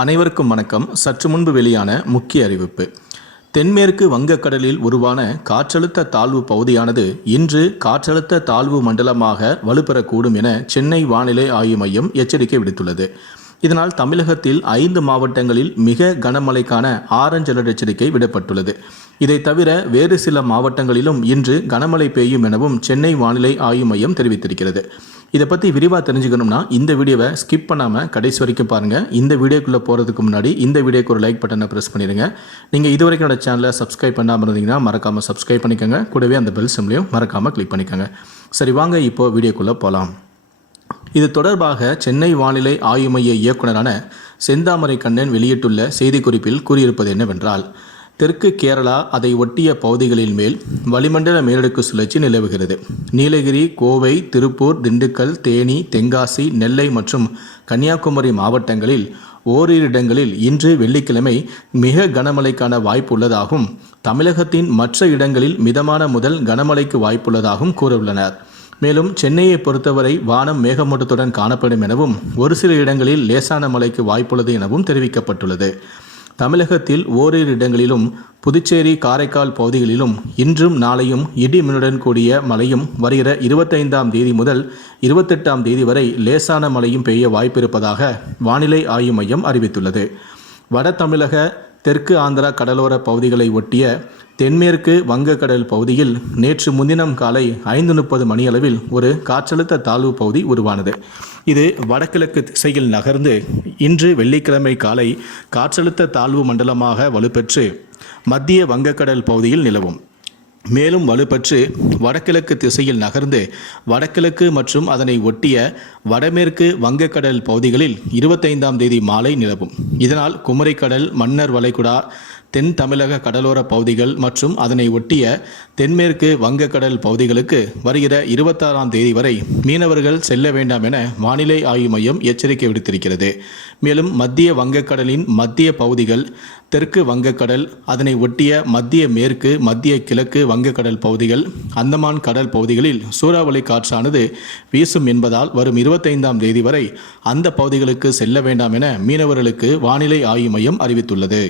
அனைவருக்கும் வணக்கம். சற்று முன்பு வெளியான முக்கிய அறிவிப்பு. தென்மேற்கு வங்கக்கடலில் உருவான காற்றழுத்த தாழ்வு பகுதியானது இன்று காற்றழுத்த தாழ்வு மண்டலமாக வலுப்பெறக்கூடும் என சென்னை வானிலை ஆய்வு மையம் எச்சரிக்கை விடுத்துள்ளது. இதனால் தமிழகத்தில் ஐந்து மாவட்டங்களில் மிக கனமழைக்கான ஆரஞ்சு அலர்ட் எச்சரிக்கை விடப்பட்டுள்ளது. இதை தவிர வேறு சில மாவட்டங்களிலும் இன்று கனமழை பெய்யும் எனவும் சென்னை வானிலை ஆய்வு மையம் தெரிவித்திருக்கிறது. இதை பற்றி விரிவாக தெரிஞ்சுக்கணும்னா இந்த வீடியோவை ஸ்கிப் பண்ணாமல் கடைசி வரைக்கும் பாருங்கள் இந்த வீடியோக்குள்ளே போகிறதுக்கு முன்னாடி இந்த வீடியோக்கு ஒரு லைக் பட்டனை ப்ரெஸ் பண்ணிடுங்க நீங்கள் இது வரைக்கும் என்னோட சேனலை சப்ஸ்கிரைப் பண்ணாமல் இருந்தீங்கன்னா மறக்காமல் சப்ஸ்கிரைப் பண்ணிக்கோங்க. கூடவே அந்த பெல் சிம்லையும் மறக்காமல் கிளிக் பண்ணிக்கோங்க. சரி வாங்க இப்போ வீடியோக்குள்ளே போகலாம் இது தொடர்பாக சென்னை வானிலை ஆய்வு மைய இயக்குனரான செந்தாமரை கண்ணன் வெளியிட்டுள்ள செய்திக்குறிப்பில் கூறியிருப்பது என்னவென்றால் தெற்கு கேரளா அதை ஒட்டிய பகுதிகளின் மேல் வளிமண்டல மேலடுக்கு சுழற்சி நிலவுகிறது. நீலகிரி கோவை திருப்பூர் திண்டுக்கல் தேனி தென்காசி நெல்லை மற்றும் கன்னியாகுமரி மாவட்டங்களில் ஓரிரு இடங்களில் இன்று வெள்ளிக்கிழமை மிக கனமழைக்கான வாய்ப்பு உள்ளதாகவும் தமிழகத்தின் மற்ற இடங்களில் மிதமான முதல் கனமழைக்கு வாய்ப்புள்ளதாகவும் கூறியுள்ளனர் மேலும் சென்னையை பொறுத்தவரை வானம் மேகமூட்டத்துடன் காணப்படும் எனவும் ஒரு சில இடங்களில் லேசான மழைக்கு வாய்ப்புள்ளது எனவும் தெரிவிக்கப்பட்டுள்ளது. தமிழகத்தில் ஓரிரு இடங்களிலும் புதுச்சேரி காரைக்கால் பகுதிகளிலும் இன்றும் நாளையும் இடி மின்னுடன் கூடிய மழையும் வருகிற இருபத்தைந்தாம் தேதி முதல் இருபத்தெட்டாம் தேதி வரை லேசான மழையும் பெய்ய வாய்ப்பிருப்பதாக வானிலை ஆய்வு மையம் அறிவித்துள்ளது. வட தமிழக தெற்கு ஆந்திரா கடலோர பகுதிகளை ஒட்டிய தென்மேற்கு வங்கக்கடல் பகுதியில் நேற்று முன்தினம் காலை ஐந்து முப்பது மணியளவில் ஒரு காற்றழுத்த தாழ்வு பகுதி உருவானது. இது வடகிழக்கு திசையில் நகர்ந்து இன்று வெள்ளிக்கிழமை காலை காற்றழுத்த தாழ்வு மண்டலமாக வலுப்பெற்று மத்திய வங்கக்கடல் பகுதியில் நிலவும். மேலும் வலுப்பற்று வடகிழக்கு திசையில் நகர்ந்து வடகிழக்கு மற்றும் அதனை ஒட்டிய வடமேற்கு வங்கக்கடல் பகுதிகளில் இருபத்தைந்தாம் தேதி மாலை நிலவும். இதனால் குமரிக்கடல் மன்னர் வளைகுடா தென் தமிழக கடலோர பகுதிகள் மற்றும் அதனை ஒட்டிய தென்மேற்கு வங்கக்கடல் பகுதிகளுக்கு வருகிற இருபத்தாறாம் தேதி வரை மீனவர்கள் செல்ல வேண்டாம் என வானிலை ஆய்வு மையம் எச்சரிக்கை விடுத்திருக்கிறது. மேலும் மத்திய வங்கக்கடலின் மத்திய பகுதிகள் தெற்கு வங்கக்கடல் அதனை ஒட்டிய மத்திய மேற்கு மத்திய கிழக்கு வங்கக்கடல் பகுதிகள் அந்தமான் கடல் பகுதிகளில் சூறாவளி காற்றானது வீசும் என்பதால் வரும் இருபத்தைந்தாம் தேதி வரை அந்த பகுதிகளுக்கு செல்ல வேண்டாம் என மீனவர்களுக்கு வானிலை ஆய்வு மையம் அறிவித்துள்ளது.